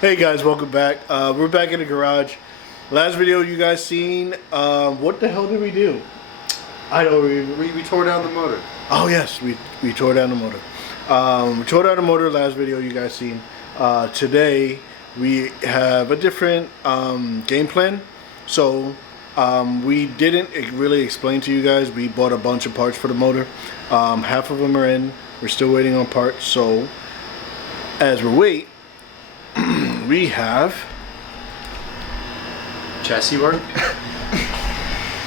Hey guys, welcome back. We're back in the garage. Last video you guys seen, what the hell did we do? I don't remember. We tore down the motor. Oh yes, we tore down the motor. We tore down the motor last video you guys seen. Today we have a different game plan. So we didn't really explain to you guys. We bought a bunch of parts for the motor. Half of them are in. We're still waiting on parts. So as we wait, we have Chassis work?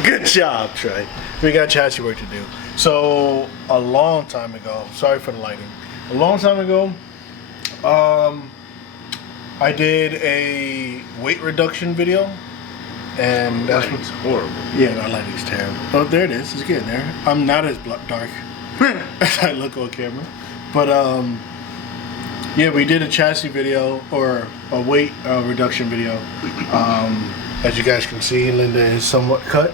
good job, Trey. We got chassis work to do. So a long time ago, sorry for the lighting. A long time ago, I did a weight reduction video, and that's what's horrible. Yeah, that lighting's terrible. Oh, there it is. It's getting there. I'm not as dark as I look on camera, but yeah, we did a chassis video or a weight reduction video. As you guys can see, Linda is somewhat cut.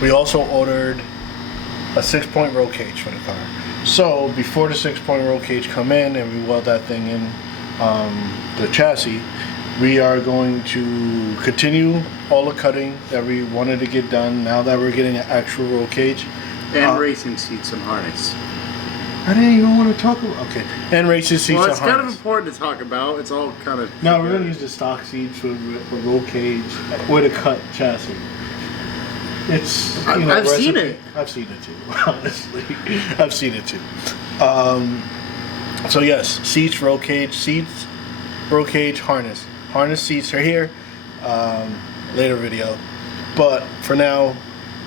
We also ordered a 6-point roll cage for the car. So before the 6-point roll cage come in and we weld that thing in the chassis, we are going to continue all the cutting that we wanted to get done now that we're getting an actual roll cage. And racing seats and harness. I didn't even want to talk about. Okay, and racing seats. Well, it's kind of important to talk about. It's all kind of. No, we're gonna use the stock seats with a roll cage with a cut chassis. It's. I've seen it. I've seen it too. Honestly, I've seen it too. So yes, seats, roll cage, harness. Harness seats are here. Later video, but for now,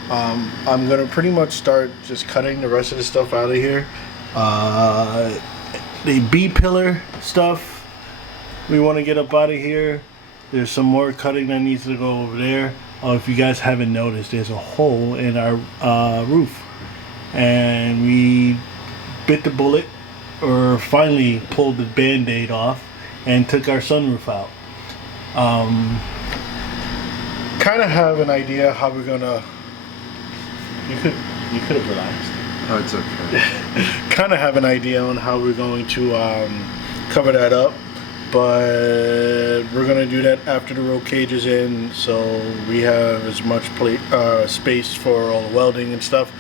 I'm gonna pretty much start just cutting the rest of the stuff out of here. The B-pillar stuff we want to get up out of here. There's some more cutting that needs to go over there. If you guys haven't noticed, there's a hole in our roof, and we bit the bullet, or finally pulled the band-aid off and took our sunroof out. Kind of have an idea how we're gonna. You could have relaxed. Oh, it's okay. Kind of have an idea on how we're going to cover that up, but we're going to do that after the roll cage is in, so we have as much space for all the welding and stuff,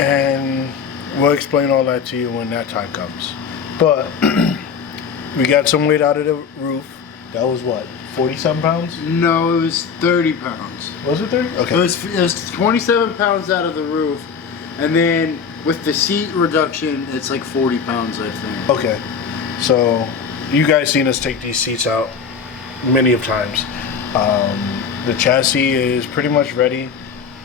and we'll explain all that to you when that time comes. But we got some weight out of the roof. That was what, 40-something pounds? No, it was 30 pounds. Was it 30? Okay. It was 27 pounds out of the roof, and then with the seat reduction, it's like 40 pounds, I think. Okay. So you guys seen us take these seats out many of times. The chassis is pretty much ready.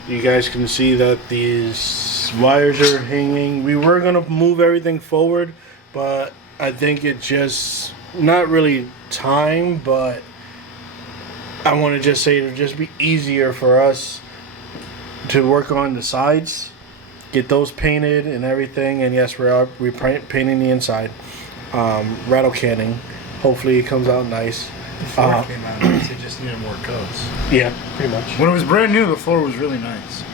You guys can see that these wires are hanging. We were gonna move everything forward, but I think it's just not really time, but I want to just say it'll just be easier for us to work on the sides, get those painted and everything. And yes, we're painting the inside, rattle canning. Hopefully it comes out nice. The floor came out nice. It just needed more coats. Yeah, pretty much. When it was brand new, the floor was really nice.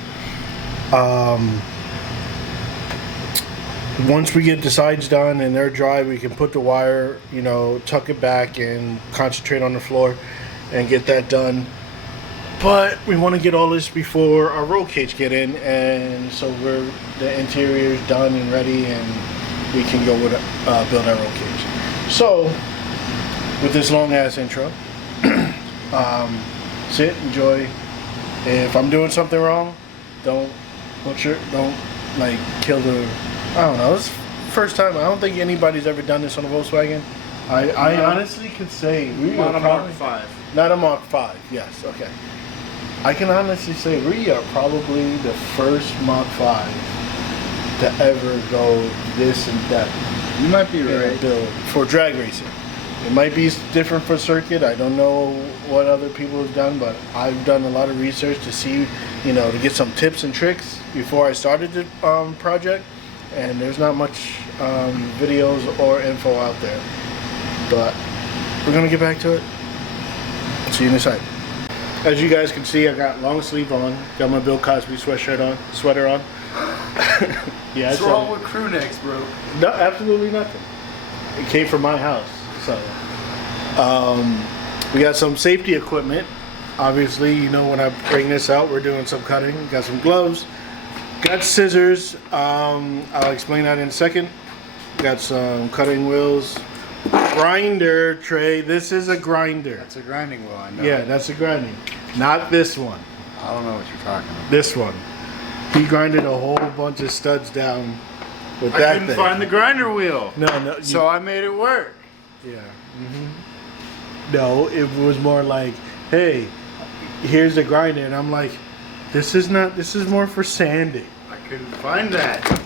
Once we get the sides done and they're dry, we can put the wire, tuck it back and concentrate on the floor and get that done. But we want to get all this before our roll cage get in, and so the interior is done and ready, and we can go with build our roll cage. So with this long ass intro, sit, enjoy. If I'm doing something wrong, don't like kill the. I don't know. This is the first time. I don't think anybody's ever done this on a Volkswagen. I honestly could say we are probably Mk5. not a Mk5. Yes, okay. I can honestly say we are probably the first Mk5 to ever go this in depth. You might be right. Build for drag racing. It might be different for circuit. I don't know what other people have done, but I've done a lot of research to see, to get some tips and tricks before I started the project. And there's not much videos or info out there, but we're gonna get back to it. See you in a sec. As you guys can see, I got long sleeve on, got my Bill Cosby sweater on. Yeah, what's wrong with crew necks, bro? No, absolutely nothing. It came from my house. So, we got some safety equipment. Obviously, you know when I bring this out, we're doing some cutting. Got some gloves. Got scissors. I'll explain that in a second. Got some cutting wheels. Grinder tray. This is a grinder. That's a grinding wheel, I know. Yeah, that's a grinding. Not this one. I don't know what you're talking about. This one. He grinded a whole bunch of studs down with I that couldn't thing. find the grinder wheel. No. So I made it work. Yeah. No, it was more like, hey, here's the grinder, and I'm like, this is more for sanding. I couldn't find that.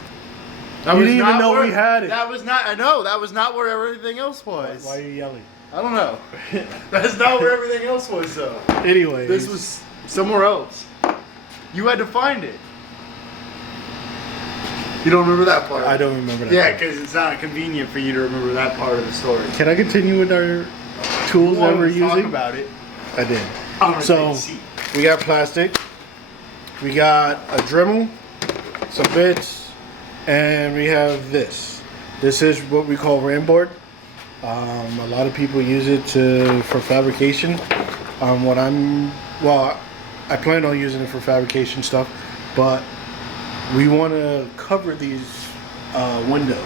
You didn't even know we had it. That was not. I know that was not where everything else was. Why are you yelling? I don't know. That's not where everything else was, though. Anyway, This was somewhere else. You had to find it. You don't remember that part? I don't remember that. Yeah, part. because it's not convenient for you to remember that part of the story. Can I continue with our tools that we're using? Talk about it. I did. I'm gonna So take a seat. we got plastic, we got a Dremel, some bits, and we have this. This is what we call ram board. A lot of people use it for fabrication. I plan on using it for fabrication stuff, but we want to cover these windows.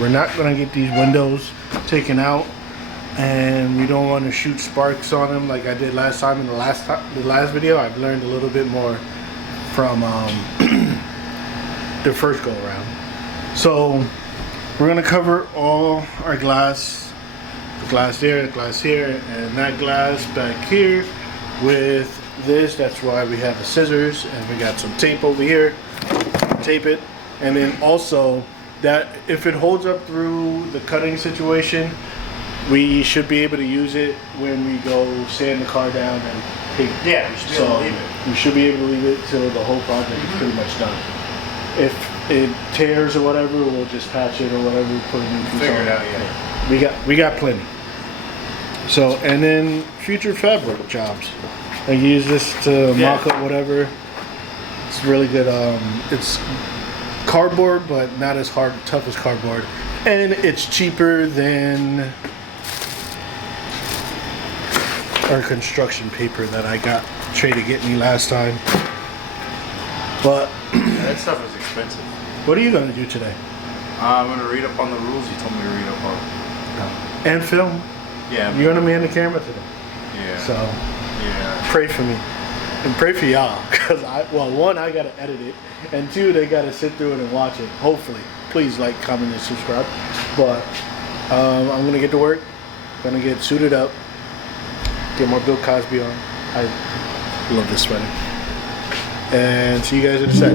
We're not going to get these windows taken out, and we don't want to shoot sparks on them like I did last time in the last video. I've learned a little bit more from the first go around. So we're going to cover all our glass, the glass there, the glass here, and that glass back here with this. That's why we have the scissors, and we got some tape over here. Tape it, and then also that if it holds up through the cutting situation, we should be able to use it when we go sand the car down and take. Yeah, we should be able to leave it. We should be able to leave it till the whole project is pretty much done. If it tears or whatever, we'll just patch it or whatever, put a new piece Figure on. it out, yeah. We got plenty. So, and then future fabric jobs. I use this to mock up whatever. It's really good. It's cardboard, but not as tough as cardboard, and it's cheaper than our construction paper that I got Trey to get me last time. But That stuff is expensive. what are you gonna do today? I'm gonna read up on the rules you told me to read up on. And film. Yeah. You're gonna man the camera today, Yeah. so Yeah. pray for me. And pray for y'all, because one, I gotta edit it, and two, they gotta sit through it and watch it. Hopefully, please like, comment, and subscribe. But I'm gonna get to work. Gonna get suited up, get more Bill Cosby on. I love this sweater. And see you guys in a sec.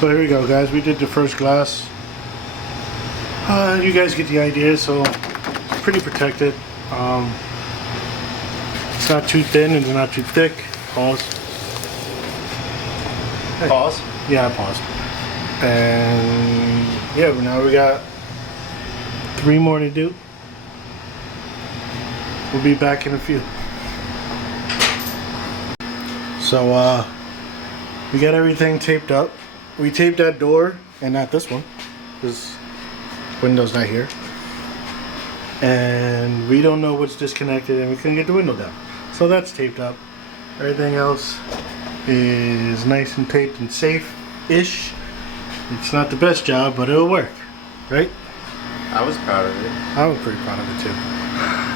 So here we go, guys. We did the first glass. You guys get the idea. So it's pretty protected. It's not too thin and it's not too thick. Pause. Pause. Yeah, I paused. And yeah, now we got 3 more to do. We'll be back in a few. So we got everything taped up. We taped that door and not this one, because window's not here. And we don't know what's disconnected, and we couldn't get the window down. So that's taped up. Everything else is nice and taped and safe-ish. It's not the best job, but it'll work, right? I was proud of it. I was pretty proud of it too.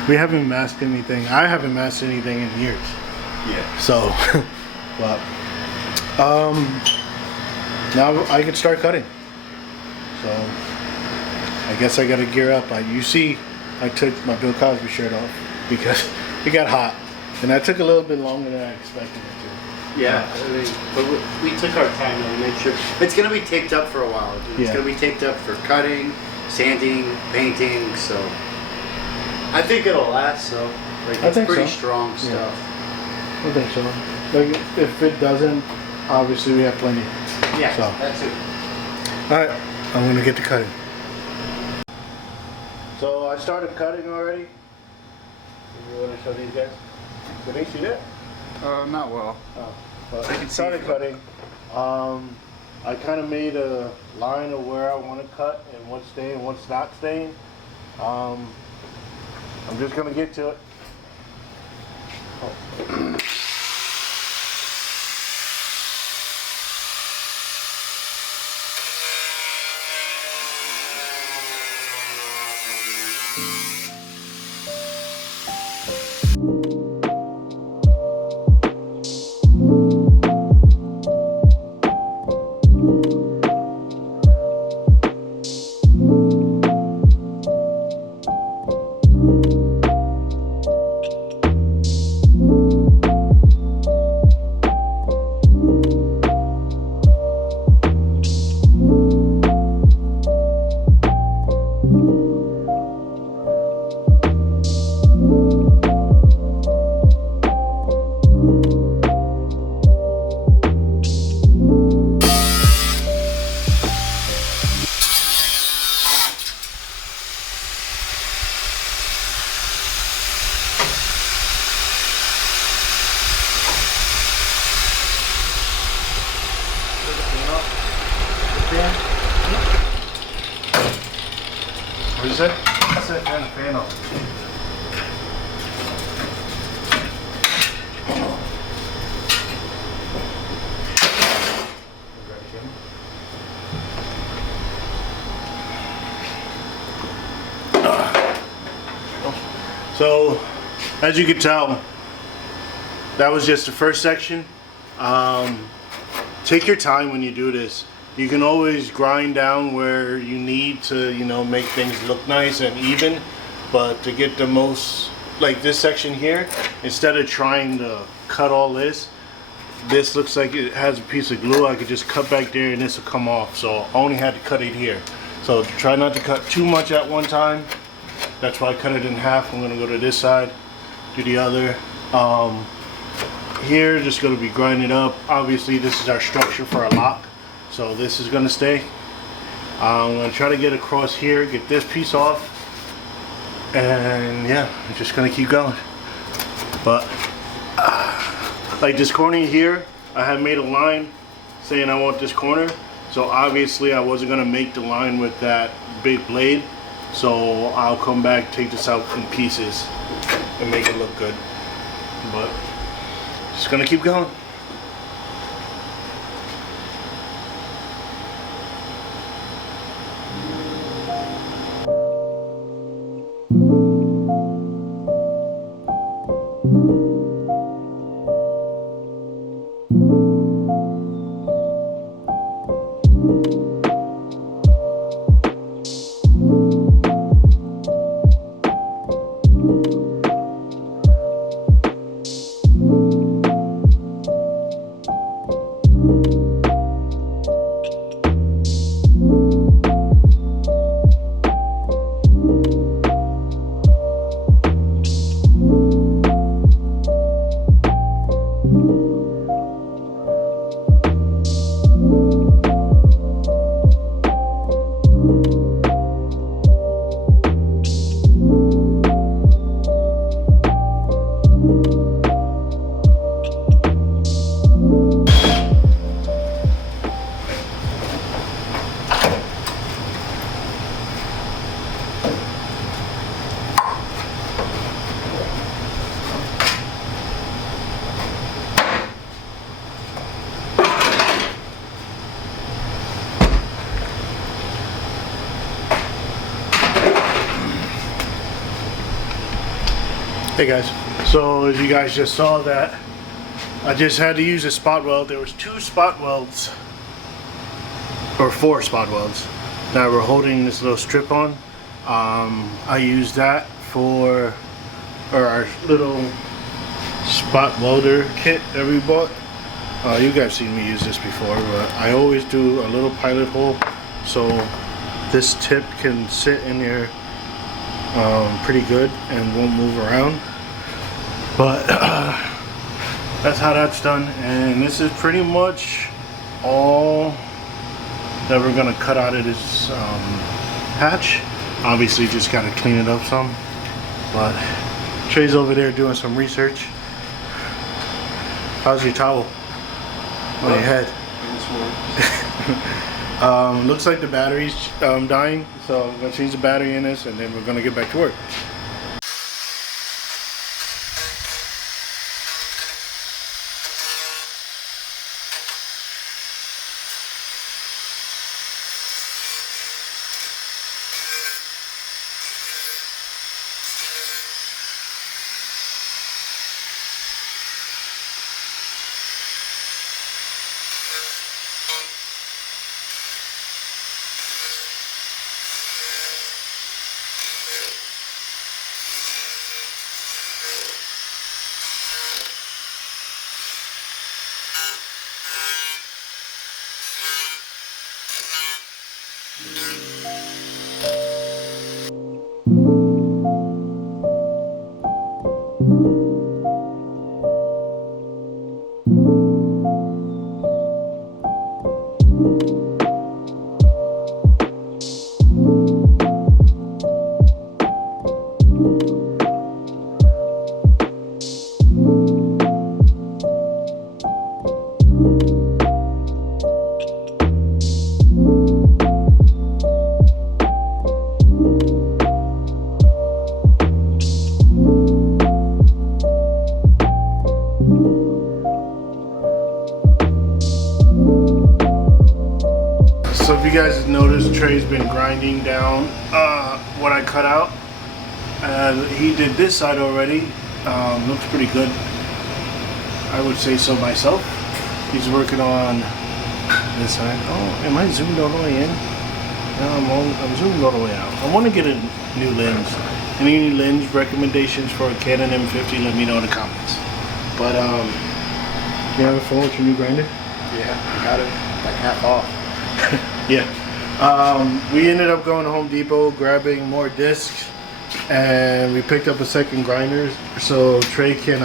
We haven't masked anything. I haven't masked anything in years. Yeah. So, but now I can start cutting. So I guess I gotta gear up. You see, I took my Bill Cosby shirt off because it got hot, and that took a little bit longer than I expected it to. Yeah, I mean, but we took our time and made sure it's gonna be taped up for a while. Dude. It's Yeah. gonna be taped up for cutting, sanding, painting. So I think it'll last. So like, I it's think pretty so. strong Yeah. stuff. I think so. Like, if it doesn't, obviously we have plenty. Yeah, So. that's it. Alright, I'm gonna get to cutting. So I started cutting already. You want to show these guys? Can they see that? Not well. Oh, but I I can see started it. cutting. I kind of made a line of where I want to cut and what's staying, what's not staying. I'm just gonna get to it. Oh. What is it? I said turn the fan off. So, as you can tell, that was just the first section. Take your time when you do this. You can always grind down where you need to, you know, make things look nice and even, but to get the most, like this section here, instead of trying to cut all this looks like it has a piece of glue. I could just cut back there and this will come off. So I only had to cut it here. So try not to cut too much at one time. That's why I cut it in half. I'm gonna go to this side, do the other. Here, just gonna be grinding up. Obviously, this is our structure for our lock. So this is gonna stay. I'm gonna try to get across here, get this piece off, and yeah, I'm just gonna keep going. But like this corner here, I had made a line saying I want this corner. So obviously I wasn't gonna make the line with that big blade. So I'll come back, take this out in pieces and make it look good. But just gonna keep going. Hey guys, so as you guys just saw that, I just had to use a spot weld. There was 2 spot welds, or 4 spot welds, that were holding this little strip on. I used that for or our little spot welder kit that we bought. You guys seen me use this before, but I always do a little pilot hole so this tip can sit in there pretty good and won't move around. But that's how that's done, and this is pretty much all that we're gonna cut out of this hatch. Obviously just gotta clean it up some, but Trey's over there doing some research. How's your towel on your head? Looks like the battery's dying, so I'm gonna change the battery in this and then we're gonna get back to work. So if you guys have noticed, Trey's been grinding down what I cut out. He did this side already. Looks pretty good, I would say so myself. He's working on this side. Oh, am I zoomed all the way in? No, I'm zoomed all the way out. I want to get a new lens. Any new lens recommendations for a Canon M50, let me know in the comments. But you having fun with your new grinder? Yeah, I got it like half off. Yeah. We ended up going to Home Depot, grabbing more discs, and we picked up a second grinder so Trey can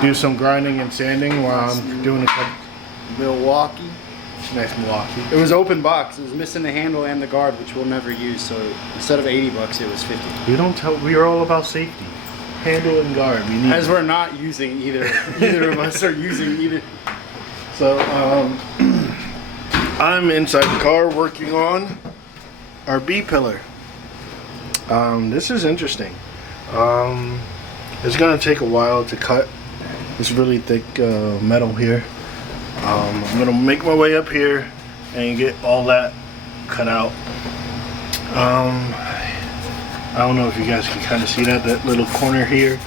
do some grinding and sanding while I'm doing a couple. Milwaukee. Nice Milwaukee. It was open box. It was missing the handle and the guard, which we'll never use. So instead of $80, it was 50. We don't tell. We are all about safety. Handle and guard. We need. As we're not using either. Neither of us are using either. So I'm inside the car working on our B pillar. This is interesting. It's gonna take a while to cut this really thick metal here. I'm gonna make my way up here and get all that cut out. I don't know if you guys can kind of see that little corner here.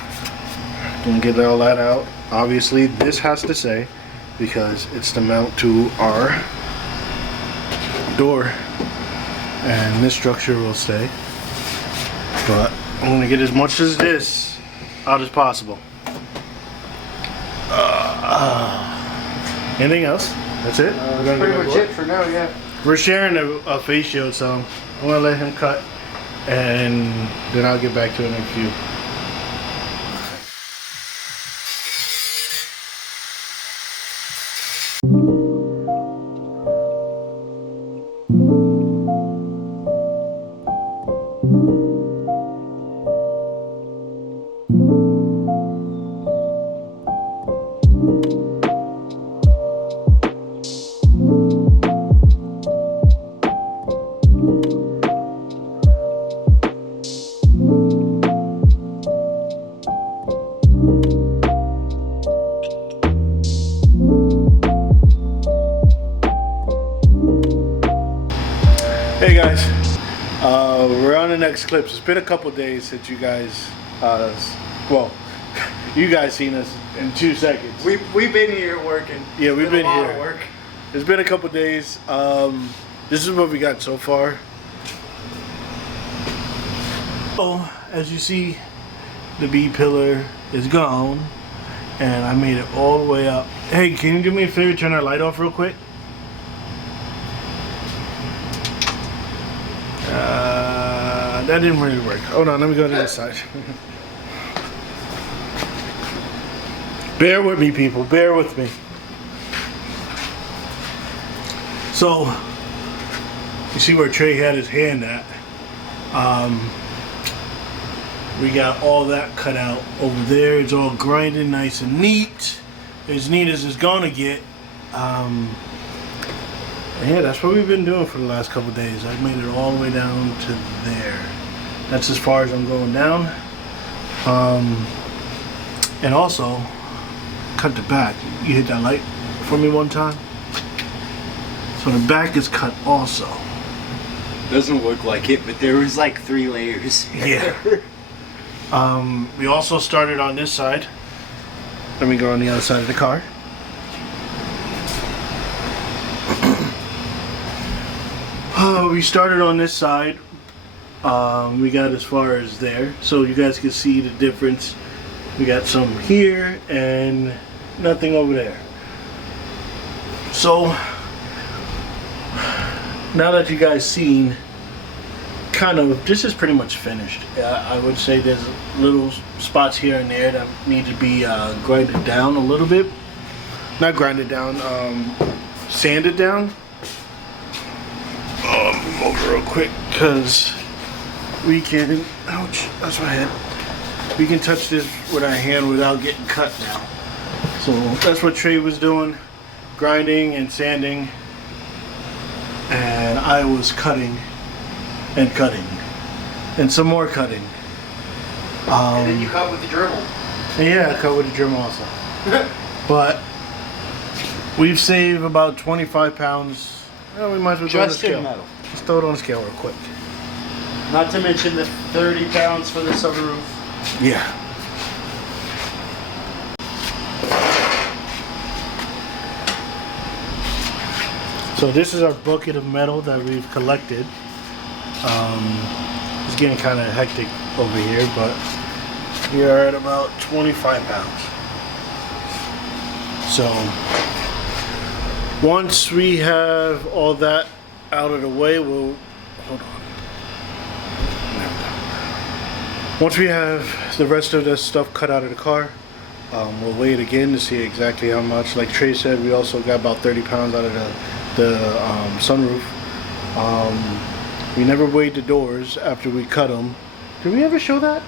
Gonna get all that out. Obviously this has to stay because it's the mount to our door, and this structure will stay, but I'm gonna get as much as this out as possible. Anything else? That's it? That's pretty much it for now, yeah. We're sharing a face shield, so I'm gonna let him cut and then I'll get back to it in a few. Hey guys, we're on the next clips. It's been a couple days since you guys, well, you guys seen us in 2 seconds. We've been here working. Yeah, we've been a lot here. of work. It's been a couple days. This is what we got so far. Oh, as you see, the B pillar is gone, and I made it all the way up. Hey, can you do me a favor? Turn our light off real quick. That didn't really work. Hold on, let me go to this side. Bear with me, people. Bear with me. So, you see where Trey had his hand at? We got all that cut out over there. It's all grinded nice and neat. As neat as it's gonna get. Yeah, that's what we've been doing for the last couple of days. I made it all the way down to there. That's as far as I'm going down. And also, cut the back. You hit that light for me one time. So the back is cut also. Doesn't look like it, but there was like 3 layers. Yeah. We also started on this side. Let me go on the other side of the car. We started on this side. We got as far as there, so you guys can see the difference. We got some here and nothing over there. So now that you guys seen, kind of, this is pretty much finished. I would say there's little spots here and there that need to be grinded down a little bit. Not grinded down, sanded down. Move over real quick because we can, ouch, that's my head. We can touch this with our hand without getting cut now. So that's what Trey was doing, grinding and sanding, and I was cutting and cutting and some more cutting. And then you cut with the Dremel. Yeah, I cut with the Dremel also. But we've saved about 25 pounds. Well, we might as well throw it on the Just in scale. metal. Let's throw it on the scale real quick. Not to mention the 30 pounds for the sunroof. Yeah. So this is our bucket of metal that we've collected. It's getting kind of hectic over here, but we are at about 25 pounds. So once we have all that out of the way, we'll, hold on. Once we have the rest of the stuff cut out of the car, we'll weigh it again to see exactly how much. Like Trey said, we also got about 30 pounds out of the sunroof. We never weighed the doors after we cut them. Did we ever show that?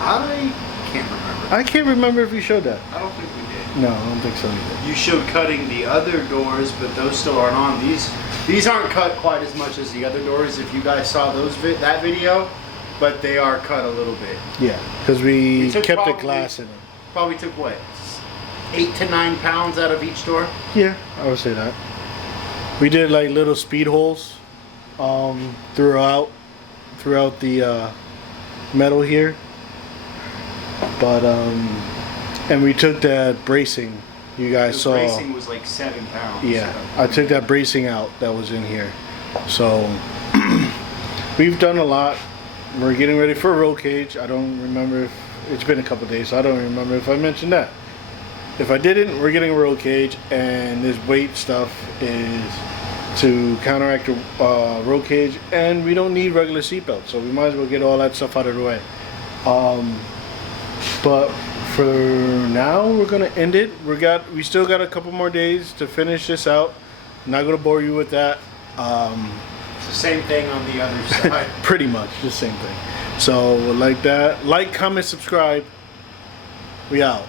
I can't remember. I can't remember if we showed that. I don't think we did. No, I don't think so either. You showed cutting the other doors, but those still aren't on. These aren't cut quite as much as the other doors. If you guys saw that video, but they are cut a little bit. Yeah, because we took kept the probably- glass in them. Probably took what, 8 to 9 pounds out of each door. Yeah, I would say that. We did like little speed holes throughout the metal here, but and we took that bracing you guys The saw. bracing was like 7 pounds. Yeah, I took that bracing out that was in here. So we've done a lot. We're getting ready for a roll cage. I don't remember if it's been a couple of days, so I don't remember if I mentioned that. If I didn't, we're getting a roll cage, and this weight stuff is to counteract the roll cage, and we don't need regular seatbelts, so we might as well get all that stuff out of the way. But for now, we're gonna end it. We still got a couple more days to finish this out. I'm not gonna bore you with that. It's the same thing on the other side. Pretty much the same thing. So like that, like, comment, subscribe. We out.